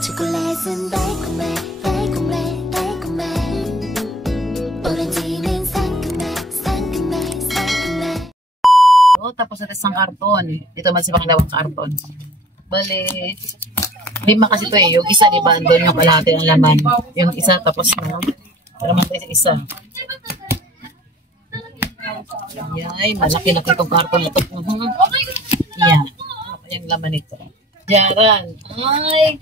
초콜릿은 달콤해 달콤해 달콤해 오렌지는 상큼해 상큼해 상큼해. Tapos natin isang karton. Ito man si pangalawang karton. Bale, 5 kasi ito eh. Yung isa, diba, doon yung kalahati ang laman. Yung isa, tapos na. Naman tayo sa isa. Yay, malaki-laki itong karton na ito. Yan. Ano pa yung laman ito? Jaran. Ay!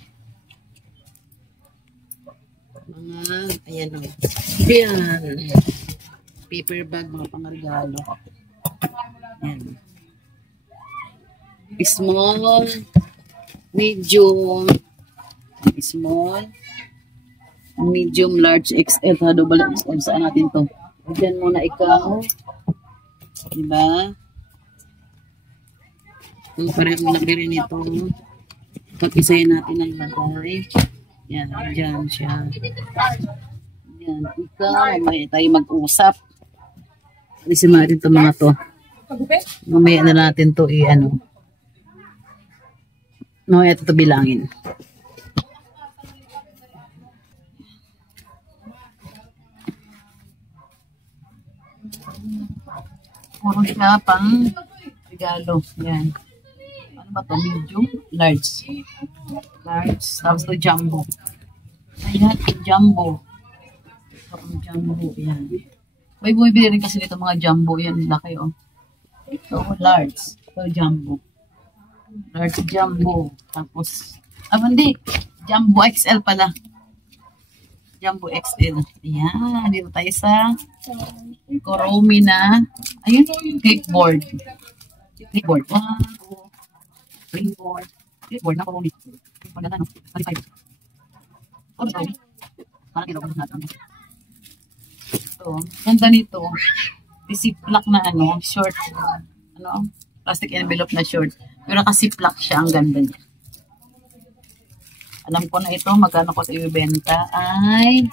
Ayan o. Yan. Paper bag, mga pangarigalo. Yan. Small, medium, small, medium, large, XL, double XL. Saan natin to? Diyan muna ikaw. Diba? Parang laki rin ito. Pag-isayin natin ang lagay. Yan, dyan siya. Yan, ikaw. Mamaya tayo mag-usap. Alisin natin ito mga to. Mamaya na natin to i-ano. Mamaya ito bilangin. Puro siya pang regalo. Yan. Ano ba ito? Medium? Large. Large. Tapos ito jumbo. Ayan, jumbo. Ito jumbo. Yan. May bumibili rin kasi dito mga jumbo. Yan, laki oh. Ito, large. Ito, jumbo. Large jumbo. Tapos, hindi. Jumbo XL pala. Jumbo XL. Ayan. Dito tayo sa Kuromi na. Ayun. Clipboard. Clipboard. Clipboard. Clipboard na Kuromi. Clipboard na ano. 35. Ano ito? Parang kilogram natin. Ito. Ganda nito. Ziplock na ano. Short. Ano? Plastic envelope na short. Pero naka-ziplock siya. Ang ganda niya. Alam ko na ito. Magkano ko ito ibibenta ay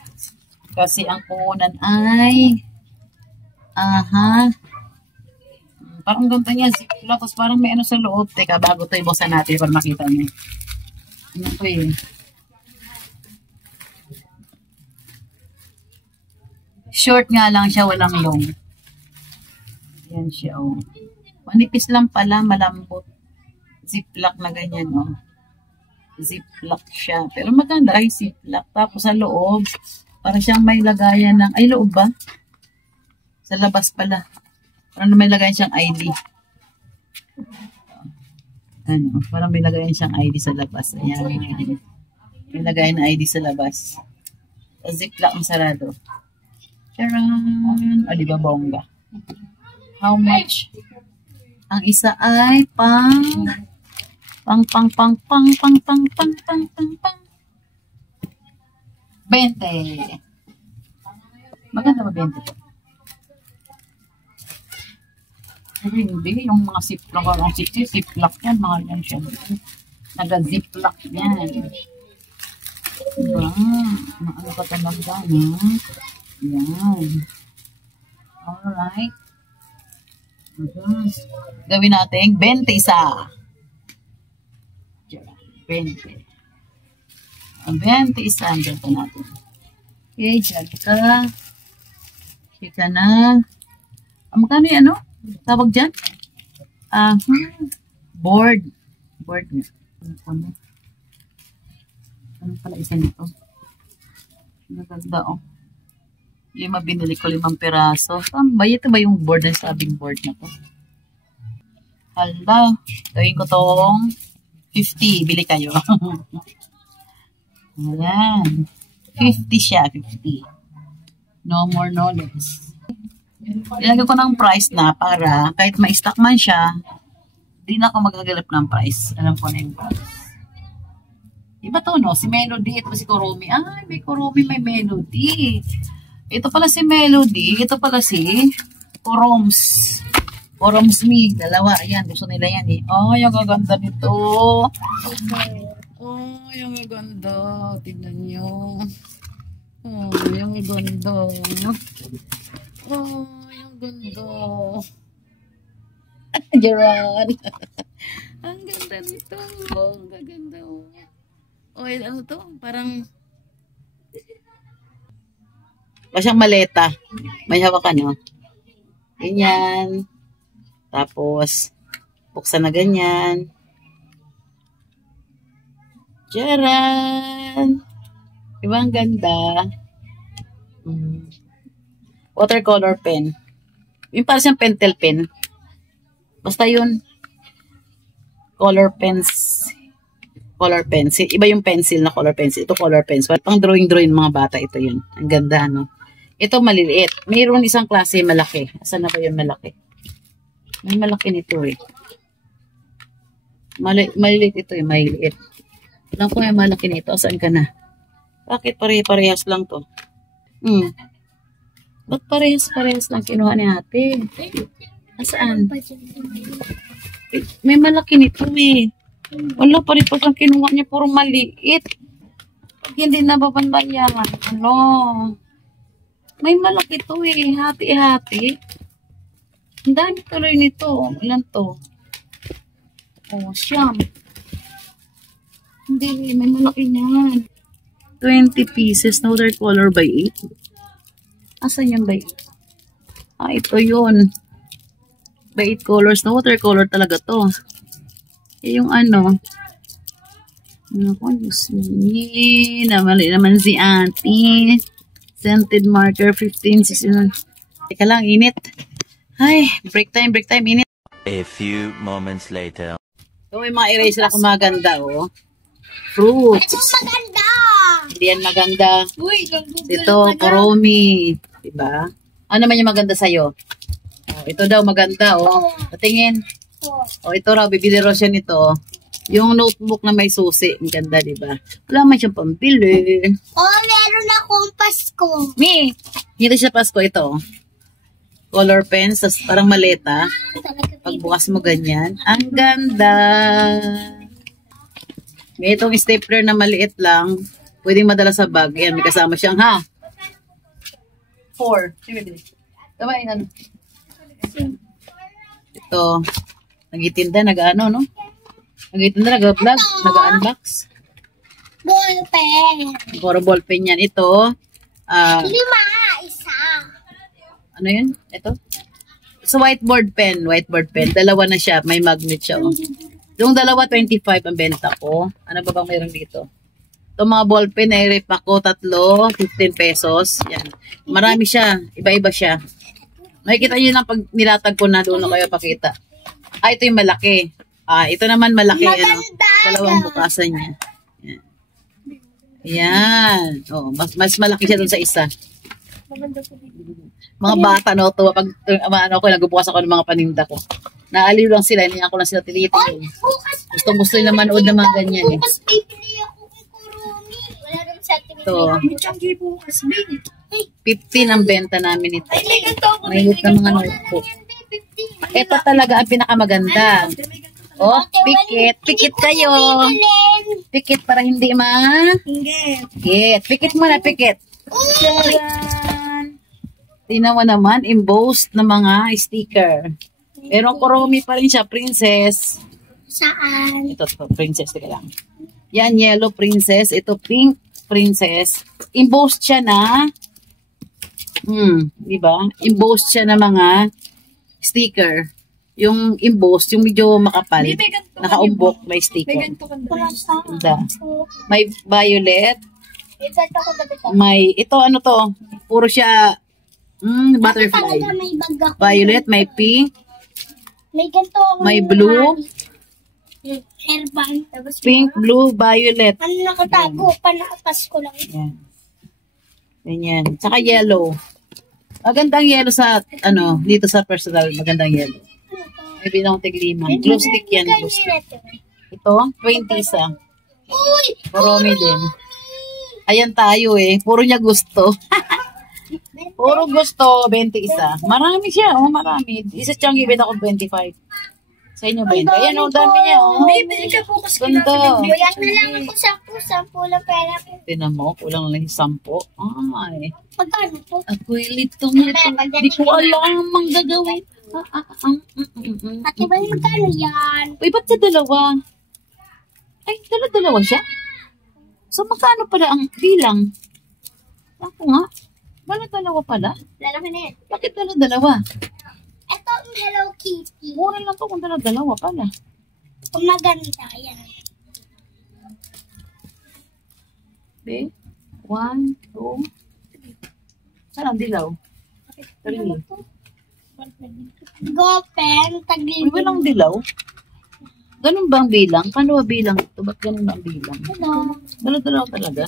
kasi ang puhunan ay parang ganda niya. Ziplock. Tapos parang may ano sa loob. Teka, bago ito ibusan natin para makita niyo. Ano ito eh. Short nga lang siya. Walang long. Yan siya oh. Manipis lang pala, malambot. Ziplock na ganyan, oh. Ziplock siya. Pero maganda ay ziplock. Tapos sa loob, para siyang may lagayan ng, ay loob ba? Sa labas pala. Parang may lagayan siyang ID. Ano, parang may lagayan siyang ID sa labas. Ayan. May lagayan ng ID sa labas. Ziplock ang sarado. Charan! Ah, di ba bongga? How much? Ang isa ay pang 20. Maganda ba 20? Hindi, yung mga ziplock, ang ziplock yan, mga yan siya. Naga-ziplock yan. Diba? Ano ka talaga, no? Yan. Alright. Gawin natin 20 isa. 20. 20 isa ang benta natin. Okay, dyan ka. Kika na. Magkano yung ano? Tawag dyan? Board. Board nga. Ano pala isa nito? Naganda oh. 5 binili ko 5 piraso. Ito ba yung board na sabing board na to? Hala. Gawin ko tong 50. Bili kayo. Ayan. 50 siya. 50. No more, no less. Ilagay ko ng price na para kahit ma-stock man siya, di na ako maghagalap ng price. Alam ko na yung price. Iba to, no? Si Melody. Ito si Kuromi. Ay, may Kuromi, may Melody. Ito pala si Melody. Ito pala si Kuroms. Kuroms me. Dalawa. Ayan. Gusto nila yan eh. Ay, ang gaganda nito. Ay, ang gaganda. Tignan nyo. Ay, ang gaganda. Ay, ang ganda. Gerard. Ang ganda nito. Ang gaganda. Oil, ano to? Parang siyang maleta. May hawakan, no? Ganyan. Tapos, buksan na ganyan. Charan! Diba ang ganda? Watercolor pen. Yung parang siyang pentel pen. Basta yun. Color pens. Color pencil. Iba yung pencil na color pencil. Ito color pencil. Pang drawing-drawing mga bata. Ito yun. Ang ganda, no? Ito maliliit. Mayroon isang klase malaki. Asan na ba yung malaki? May malaki nito eh. Maliliit ito eh. Maliliit. Alam ko yung malaki nito. Asan ka na? Bakit pare-parehas lang to? Ba't parehas-parehas lang kinuha ni ate? Asaan? May malaki nito eh. Wala, pare-parehas lang kinuha niya. Puro maliit. Pag hindi nababanbayan. Ano? May malaki to eh. Hati-hati. Ang dami tuloy nito. Ilan to? Oh, siyam. Hindi, may malaki niyan. 20 pieces na watercolor by 8. Asan yan by 8? Ito yun. By 8 colors na watercolor talaga to. Yung ano. Naku, Diyos me. Namali naman si ate. Scented marker, 15, 16. Teka lang, init. Ay, break time, init. A few moments later. So, may mga eraser ako maganda, oh. Fruits. Ito maganda. Hindi yan maganda. Uy, Ito, Kuromi. Diba? Ano naman yung maganda sa'yo? Oh, ito daw maganda, oh. Patingin. Oh, ito raw, bibili raw siya nito. Yung notebook na may susi. Ang ganda, diba? Wala man siyang pambili. Oh, meron akong Pasko. Mi! Hindi siya Pasko, ito. Color pens, tas parang maleta. Pagbukas mo ganyan. Ang ganda! May itong stapler na maliit lang. Pwedeng madala sa bag. Yan, may kasama siyang, 4. Tama yun, ano? Ito. Nagitinda, nag-ano, no? Nagitinda, nag-vlog, nag-unbox. Ballpen. Puro ballpen yan. Ito, 5, isa. ano yun? Ito? So, whiteboard pen. Dalawa na siya. May magnet siya, oh. Yung dalawa, 25 ang benta ko. Ano ba bang mayroon dito? Itong mga ballpen, nai-rip ako, 3, 15 pesos. Yan. Marami siya. Iba-iba siya. Makikita nyo lang pag nilatag ko na, doon na kayo pakita. Ito yung malaki. Ito naman malaki. Ano, dalawang bukasan niya. Yan. Ayan. Oh, mas malaki siya doon sa isa. Mga bata, no? Tuwa pag ano ko, nagbubukas ako ng mga paninda ko. Naaliw lang sila, hindi ako lang sila tinitingin. Gusto nila manood ng mga ganyan eh. Bukas bibili ako kay Kuromi. Wala nang sentiment. Ito. 15 ang benta namin ito. Mayroon na mga notebook. Ito talaga ang pinakamaganda. Oh, pikit. Pikit kayo. Pikit para hindi pikit. Pikit muna, pikit. Tcharan! Tingnan mo naman, embossed na mga sticker. Pero Kuromi pa rin siya, princess. Saan? Ito, princess. Teka lang. Yan, yellow princess. Ito, pink princess. Embossed siya na, diba? Embossed siya na mga sticker. Yung embossed, yung medyo makapal. Nakaumbok, may sticker. Ganda. May violet. May, ito ano to? Puro siya, butterfly. Violet, may pink. May ganito ako. May blue. Hairband. Pink, blue, violet. Ano nakatago? Panakapas ko lang. Yan. Ganyan. Tsaka yellow. Magandang yellow sa, dito sa personal. Magandang yellow. May binang tiglima. Glue stick yan. Glue stick. Ito, 20 isa. Uy! Kuromi din. Ayan tayo eh. Puro niya gusto. Puro gusto, 20 isa. Marami siya, marami. Isa siyang ibig ako 25. Sa inyo, 20. Ayan, dami niya, Bibili ka po kasi ganda. Kulang na lang ako 10 lang pera. Tinan mo, kulang lang yung 10. Ay. Pagkano po? Ako'y litong ito. Di ko alam ang gagawin. Ate ba magkano yan? Uy, ba't sa dalawa? Ay, dalawa siya? So, magkano pala ang bilang? Ako nga. Dalawa pala? Dalawa na yan. Bakit dalawa? Ito ang Hello Kitty. Mura lang to kung dalawa pala. Kung maganda, yan. Okay. 1, 2. Saan ang dilaw? 3. Gopen, Uy, taglilin. walang dilaw. Ganun ba ang bilang? Paano ba bilang ito? Ba't ganun ang bilang? Dalawa talaga?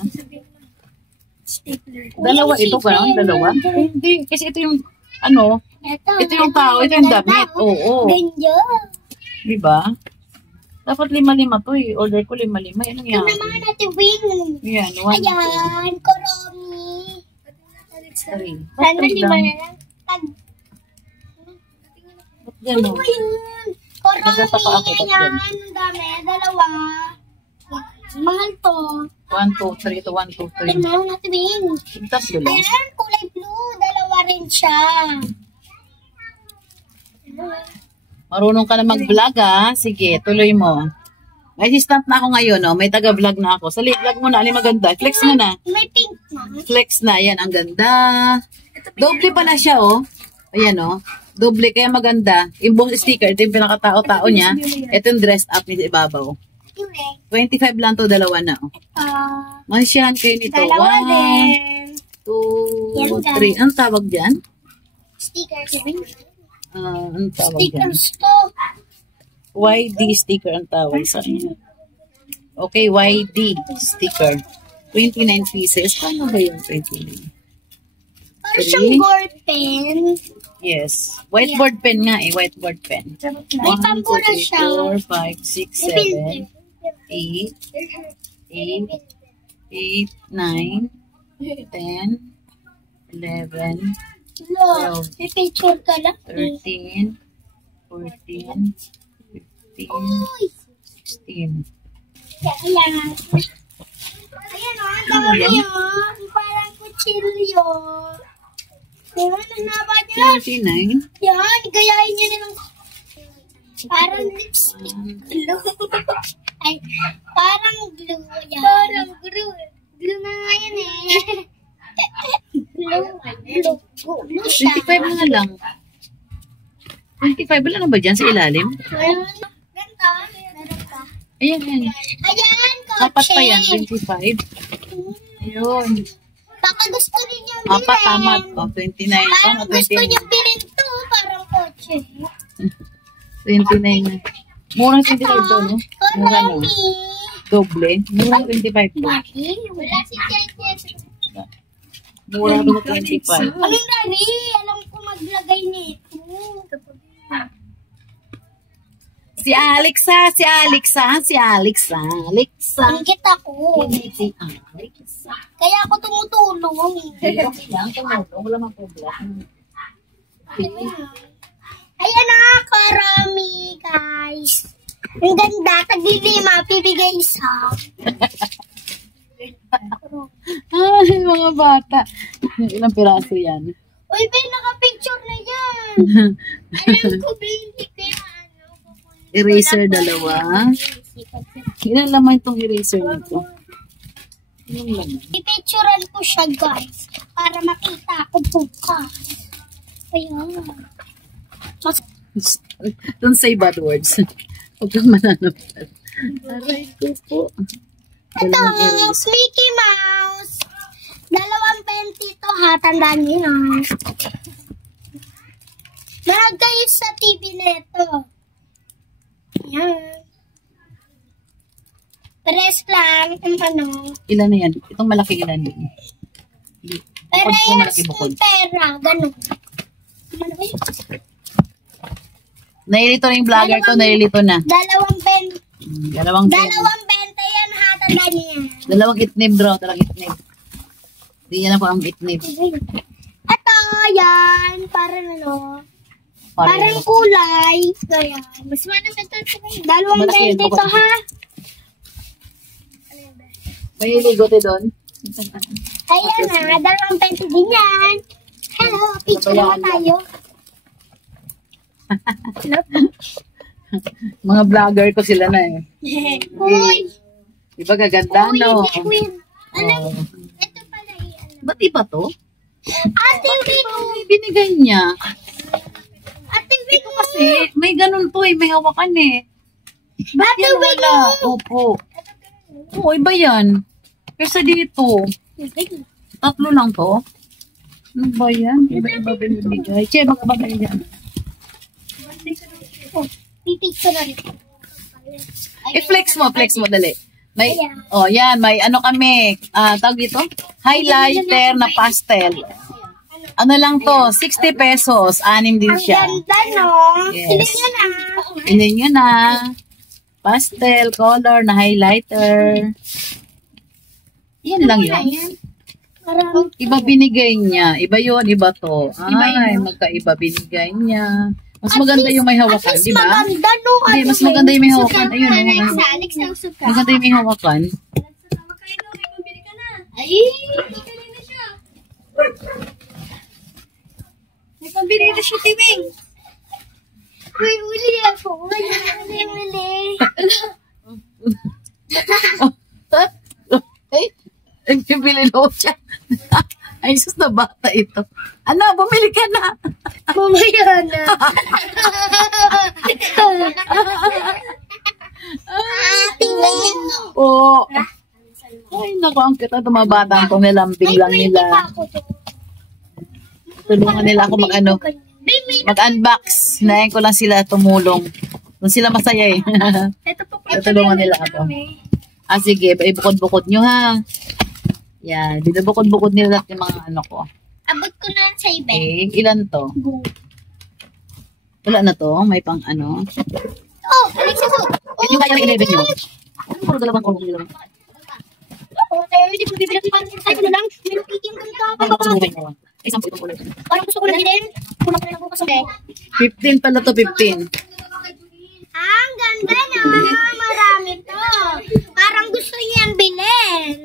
Dalawa ito ba? Dalawa? Hindi. Kasi ito yung, ano, ito yung tao, ito yung damit. Oo. Ganyan. Diba? Dapat 5 to eh. Order ko 5. Yan ang Ito naman natin wing. Yan, 1, 2, Ayan, Koromi. 3. Sana lima na lang. Ba't gano'n? Ano yun? Nagtataka ako, Koromi. ba't Ayan, ang dami. Dalawa. Mahal to. 1, 2, 3. Ito 1, 2, 3. Tignan natin wing. Tatlo lang. Ayan, kulay blue. Dalawa rin siya. Marunong ka na mag-vlog ah. Sige, tuloy mo. May assistant na ako ngayon, oh. May taga-vlog na ako. Sali, vlog mo na. Alin maganda? Flex mo na. May pink na. Flex na. Yan, ang ganda. Doble pala siya, oh. Ayan, oh. Doble, kaya maganda. Yung buong sticker, ito yung pinakatao-tao niya. Ito yung dressed up niya sa ibabaw. 25 lang to, dalawa na, oh. Masyahan kayo nito. Dalawa 1, din. 2, 3. Anong tawag dyan? Stickers. Anong tawag dyan? Stickers to. YD sticker ang tawag sa kanya. Okay, YD sticker. 29 pieces. Paano ba yung 29? Parang siyang board pen. Yes. Whiteboard pen nga eh. Whiteboard pen. May pambura siya. 4, 5, 6, 7, 8, 9, 10, 11, No, may picture ka lang. 13, 14, 15, Uy! 16. Ayan. Ayan o, ang dami o. Parang kutsilyo. Diba, nanaba niya? 29. Yan, gayahin niya na ng... Parang lipstick. Glue. Ay, parang glue yan. Parang glue. Glue na nga yan eh. Glue. Glue siya. 25 na lang. 25 wala na ba dyan sa ilalim? Ganda. Meron ka. Ayan, ayan. Ayan, Apat kotse. pa yan, 25. Ayun. Baka gusto niyo bilhin. Apat, tama. O, 29. Parang O, gusto 29. niyo bilhin to. Parang kotse. 29 na. Murang 25 to, no? Mura no? Koromi. Doble. Murang 25 to. Wala si Jet. Murang 25. Anong Rari? Alam ko maglagay nito. Si Alexa. Ingit ako. Hindi si Alexa. Kaya ako tumutulong. Okay lang, tumulong. Wala mang problem. Ayan na, Koromi, guys. Ang ganda. Tag-5, bibigay isa. Ay, mga bata. Ilang piraso yan? Uy, Ben, naka-picture na yan. Alam ko, Ben, hindi kaya Eraser, dalawa. Ilan laman itong eraser nito? Ilan laman? I-picturean ko siya, guys. Para makita ko bukas. Ayan. Don't say bad words. Huwag kang mananapal. Aray ko po. Ito, Dalawang eraser. Mickey Mouse. 2.20 to ha. Tandaan nyo na. Manood kayo sa TV neto. Ayan. Pares lang. Ang ano. Ilan na yan? Itong malaki ilan din. Bukod po Pares malaki bukod. ng pera. Ganun. Ano ba yun? Nailito na yung vlogger ko. Nailito na. 2.20. 2.20. 2.20 yan ha. Tandaan nyo yan. 2 itnib bro. 2 itnib. Hindi niya na po ang itnib. Ito, yan. Parang ano. Parang kulay. Ayan. Mas manang ito. 2.20 to ha. May ligote doon. Ayan na. 2.20 din yan. Hello. Picture na tayo. Mga vlogger ko sila na eh. Uy. Diba gaganda, no? Hindi ko yun. Alam, Oh. ito pala ano. Ba't iba to? Ate Wiko! Binigay niya. Ate Wiko! Kasi may ganun to eh. May hawakan eh. Ba't Ate yan Wiko! wala? Opo. Oo, iba yan. Kasi dito. Tatlo lang to. Ano ba yan? Iba-iba binibigay. Che, magkabagay yan. Pipicture na rin. I-flex mo, dali. May, oh yan, may ano kami, tawag dito? Highlighter na pastel. Ano lang to, 60 pesos, 6 din Ang siya. ganda, no? Yes. Tingnan nyo na. Hindi nyo na. Pastel color na highlighter. Yan lang yun. Parang, Iba binigay niya. Iba yun, iba to. Ay, magkaiba binigay niya. Mas maganda yung may hawakan, at least di ba? maganda, no? Hindi, mas maganda yung may hawakan. Ayun, Alex, oh. Alex, ang suka. Maganda yung may hawakan. Ay, magaling na siya. May pambili na siya, Timing. Uy, uli ako. Uli. Ay, bibili daw siya. Ay, sus na bata ito. Ano, bumili ka na. Mamaya na. Tingnan mo. Oo. Ay, naku, ang kita tumabata ang nilambing lang nila. Tulungan nila ako mag-unbox. Hinayin ko lang sila tumulong. Doon sila masaya eh. Ito po po. Tulungan nila ako. Ah, sige, ibukod-bukod nyo ha. Yan, binubukod-bukod nila yung mga ano ko. Abot ko na sa ibe. Okay, ilan to? Wala na to? May pang ano? Oh, Alex, ako. Yung kaya may 11 yun. Ano puro dalawang ko? Oh, hindi ko bibili ng pansin. Ay, ano lang. May piking ganito. Ano gusto mo ba? Ay, 10 itong kulay. Parang gusto ko na bilhin. Kulang na lang bukas ulit. 15 pala to, 15. Ang ganda na. Marami to. Parang gusto niyan bilhin.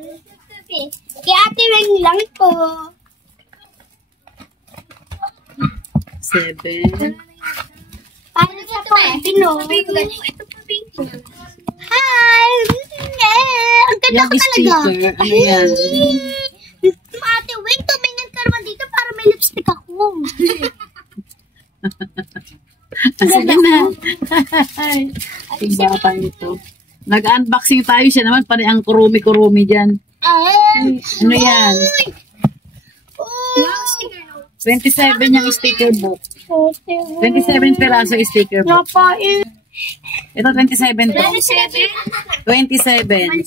Kaya ate Weng lang to. 7. Parang sa Pino. Ito po, pink. Hi! Ang ganda Yung ko talaga. sticker, ano yan? Ate Weng, tumingin ka naman dito para may lipstick ako. Sige na. Ang bata ito. Nag-unboxing tayo siya naman, pari ang kurumi-kurumi dyan. Ay! Ano yan? Oh! 27 yung sticker book. 27 piraso sticker book. Napain. Ito 27 to. 27. 27.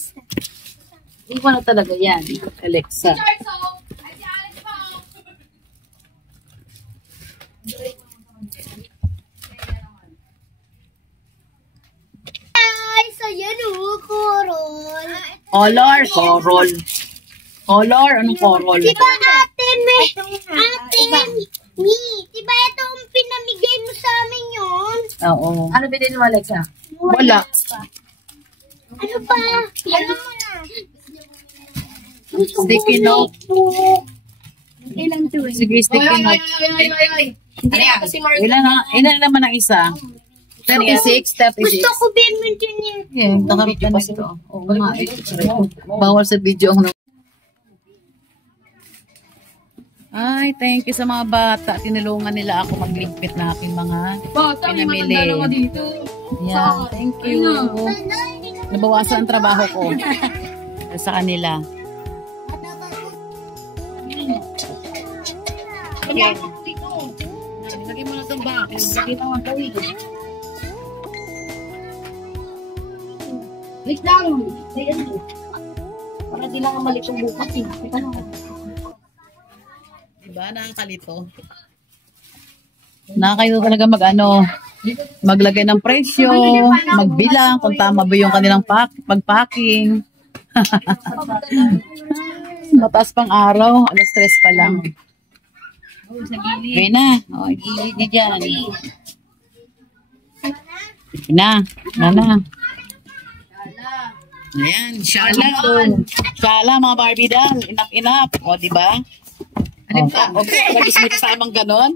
Hindi ko na talaga yan. Alexa. Ay, so yan o, Coral. Color. Coral. Color. Anong coral? Diba ate, diba ito ang pinamigay mo sa amin yun? Oo. Ano binili mo, Alexa? Wala. Ano pa? Ano mo na? Sticky note. Ilan to eh? Sige, sticky note. Hindi na kasi Mark. Ilan naman ang isa? 36, 36. Gusto ko badminton yun. Yeah, nakaroon ka na ito. Oo nga. Bawal sa video ang Ay, thank you sa mga bata. Tinulungan nila ako magligpit na aking mga Bata, may pinamili. matanda naman dito. Yeah, thank you. Nabawasan ang trabaho ko sa kanila. Kaya, Lagay mo na itong box. Lagay mo na wait lang. Para di lang mali kong bukas eh. Teka lang. Diba? Nakakalito. Nakakayo talaga maglagay ng presyo, magbilang, kung tama ba yung kanilang pagpacking. Mataas pang araw, alas 3 pa lang. Okay na. O, igilid niya dyan. Sige na. Ayan, shala. Shala, mga Barbie doll. Enough. O, diba? Okay, lagis mo kasamang ganon.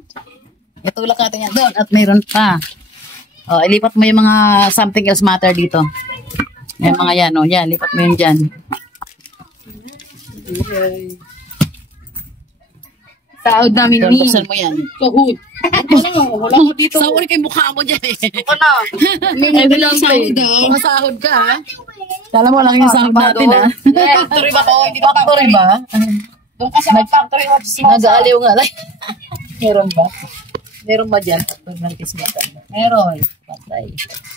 Itulak natin yan doon. At mayroon pa. O, ilipat mo yung mga something else matter dito. Yan mga yan, o. Yan, lipat mo yun dyan. Sahod namin Doon, buksan mo yan. Sahod. Wala ko dito. Sahod kayo mukha mo dyan eh. Ano? Ay, bilang sahod Masahod ka, ha? Kala mo lang yung sahod natin, ha? Factory ba to? Hindi ba factory ba? Doon kasi ang factory of Nag-aaliw nga lang. Meron ba? Meron ba dyan? Pag nagkismatan. Meron. Patay.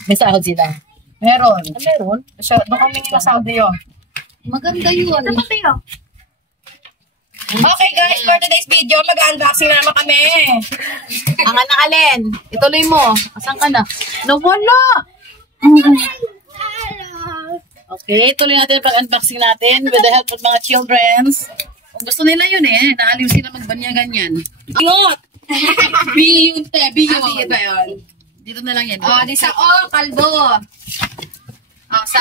May sahod sila. Meron. Meron? Doon kami nila sahod niyo. Maganda yun. Okay guys, for today's video, mag-unboxing na naman kami. Ang anak Alin, ituloy mo. Asan ka na? Nawala! Okay, tuloy natin ang pag-unboxing natin with the help of mga childrens. Kung gusto nila yun eh, naaliw sila magbanyagan yan. Ingot! Biyun te, biyun. Sige ba yun? Dito na lang yan. Di sa kaldo. Sa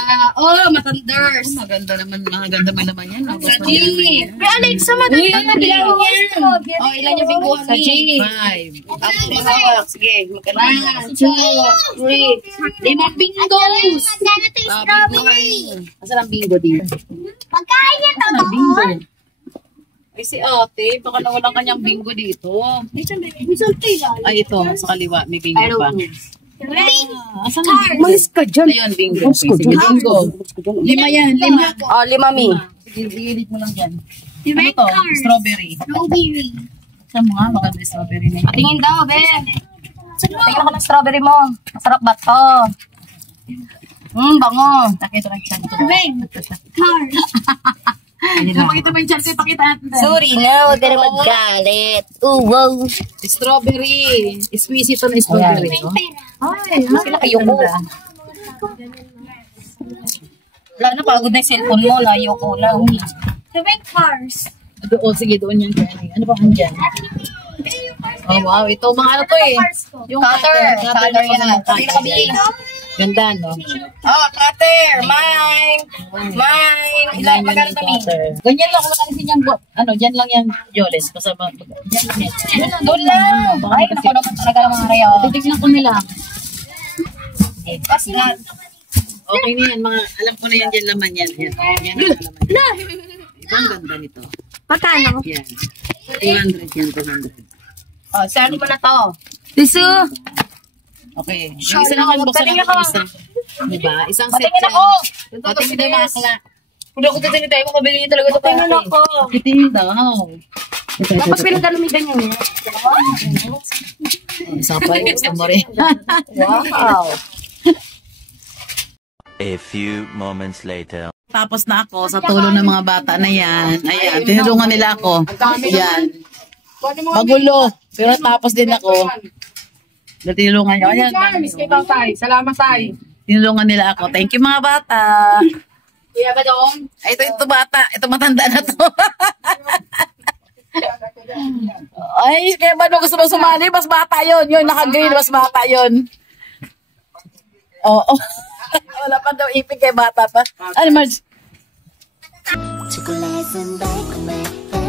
matanders. Maganda naman naman yan. Sa G. Pero Alexa, maganda na bilang yan. Ilan yung bingguhan Sa G. 5. Sige, magkano. 1, 2, 3. 5 bingos. Magkano ito yung strawberry? Asan ang bingo din? Magkano niya to Asan ang doon? bingo? Ay si ate, baka nawalan kanyang bingo dito. Ay ito, sa kaliwa, may bingo pa. Asan ang bingo? Malis ka dyan. Ayun, bingo. Sige, bingo. 5 yan, 5. 5 mi. Sige, i-edit mo lang dyan. Ano to? Strawberry. Strawberry. Saan mo nga, maganda yung strawberry na yun. Tingin daw, Ben. Tingin ako ng strawberry mo. Masarap ba to? Bango. Nakita lang siya. Red. Cars. Pakita mo yung chance, pakita natin. Sorry na, huwag ka na magalit. Wow. Strawberry. Squeeze ito na strawberry. May no? pera. Ay, Ayoko. Wala na, pagod na yung cellphone mo. Ayoko na. May cars. Doon, sige, doon yan. Ano pa dyan? Oh, wow. Ito, mga ano to eh. Yung Cutter. Cutter yan. Cutter na kabili. Ganda, no? Cutter. Mine. Mine. Ilan magkano kami? Ganyan lang kung alisin yung ano, dyan lang yan, Joles. Basta dyan lang yan. Doon lang. Ay, naku naman talaga ng mga kayo. Titignan ko nila. Kasi na. Okay na yan, mga, alam ko na yan, dyan laman yan. Yan, yan ang laman. Ang ganda nito. Magkano? Yan. 200 yan, 200. Saan mo na to? Tisu. Okay. Yung isa naman, buksan Patingin natin ako. isa. Diba? Isang set Patingin yan. ako. Patingin daw mga kala. Kung ako titingin tayo, makabili niyo talaga ito. Patingin ako. Patingin daw. Tapos pinagdalamigan niyo niya. Isa pa yung gusto mo rin. Wow. A few moments later. Tapos na ako sa tulong ng mga bata na yan. Ayan, tinulungan nila ako. Ayan. Magulo. Pero tapos din ako. Tinulungan nyo. Ayan. Salamat tayo. Tinulungan nila ako. Thank you mga bata. Kuya ba doon? Ay, ito bata. Ito matanda na to. Ay, kaya ba gusto mo sumali? Mas bata yun. Yun, naka-green. Mas bata yun. Oo. Wala pa daw ipin kay bata pa. Ano, Marge? Took a lesson back when